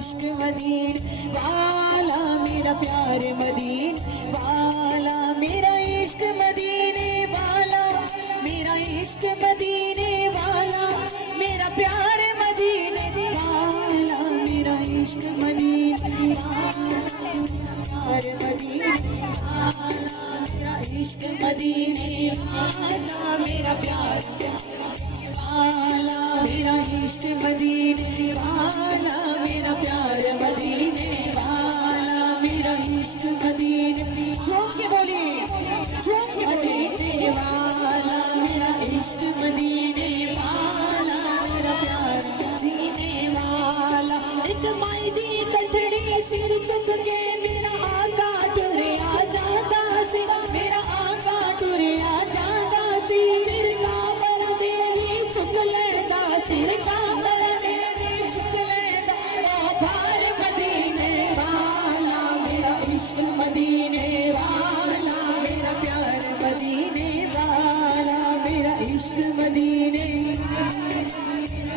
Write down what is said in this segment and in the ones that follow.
عشق مدینے والا میرا پیار مدینے والا میرا عشق مدینے والا میرا عشق مدینے والا میرا پیار مدینے والا میرا عشق مدینے والا پیار مدینے والا میرا عشق مدینے والا میرا پیار والا میرا عشق مدینے والا میرا پیار مدینے والا میرا عشق مدینے چونک کے بولیے چونک کے مدینے والا میرا عشق مدینے والا میرا پیار مدینے والا ایک مائی دی کٹڑی سر چک کے میرا آقا ٹریا جاتا سی میرا آقا ٹریا جاتا سی سر کا پر دیوی چک لیتا سر کا پر دیوی چک لیتا او بھار مدینے والا میرا عشق مدینے والا میرا پیار مدینے والا میرا عشق مدینے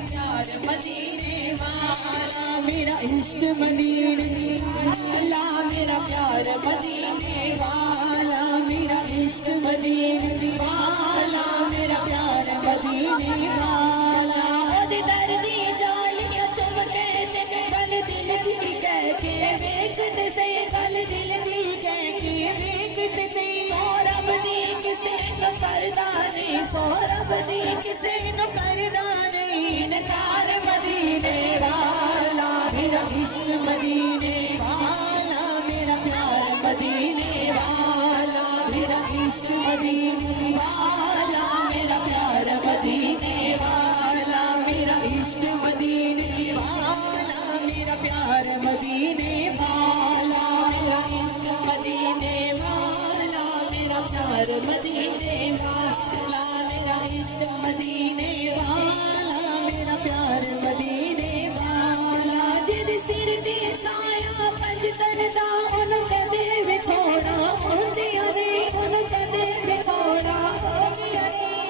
پیار مدینے والا میرا عشق مدینے والا میرا پیار مدینے والا میرا عشق مدینے والا میرا پیار مدینے والا وہ دردی جالیاں چمکے تھے گل دل دی کہہ کے ویکھتے سے گل دل دی کہہ کے ویکھتے سے سورب دی کسے نو کردا نہیں سورب دی کسے نو کردا نہیں انکار مدینے والا میرا عشق مدینے والا میرا پیار مدینے والا میرا عشق مدینے والا میرا پیار مدینے والا میرا عشق مدینے والا میرا پیار مدینے والا میرا عشق مدینے والا میرا پیار مدینے والا میرا عشق مدینے والا میرا پیار مدینے والا جد سر تے سایہ پنج تردا ان کدے وکھوڑا اونجیاں نے ان کدے وکھوڑا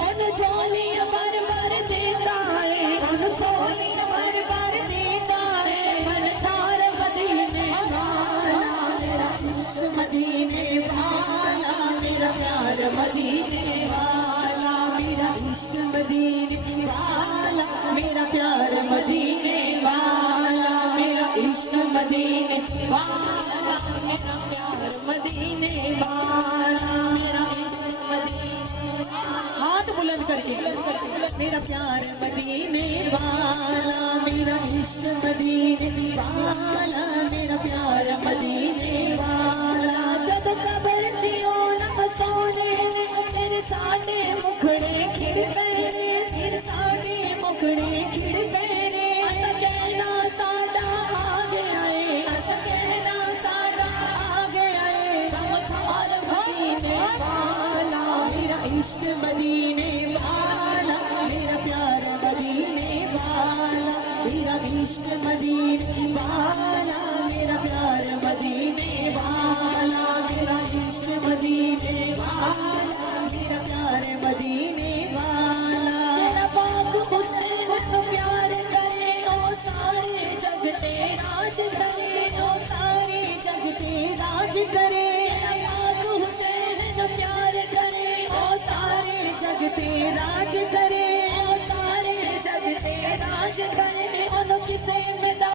ان جولیاں بر بر دیتا ہے ان جولیاں بر بر دیتا ہے من ٹھار مدینے والا میرا عشق مدینے والا میرا پیار مدینے والا میرا عشق مدینے والا میرا پیار مدینے والا میرا عشق مدینے والا میرا پیار مدینے والا میرا عشق مدینے ہاتھ بلند کر کے میرا پیار مدینے والا میرا عشق مدینے والا میرا پیار مدینے والا جب قبر چیو نہ سونے میرے ساڈے مکھڑے کھڑ پینے میرے ساڈے مکھڑے کھڑ پینے اس کہنا ساڈا آ گیا ہے اس کہنا ساڈا آ گیا ہے سمجھار مدینے والا میرا عشق مدینے والا میرا پیار مدینے والا میرا عشق مدینے والا میرا پیار مدینے والا میرا عشق مدینے والا میرا پیار مدینے والا تیرا پاک حسین کو پیار کرے او سارے جگ تے راج کرے او سارے جگ تے راج کرے تیرا پاک حسین کو پیار کرے او سارے جگ تے راج کرے او سارے جگ تے راج کرے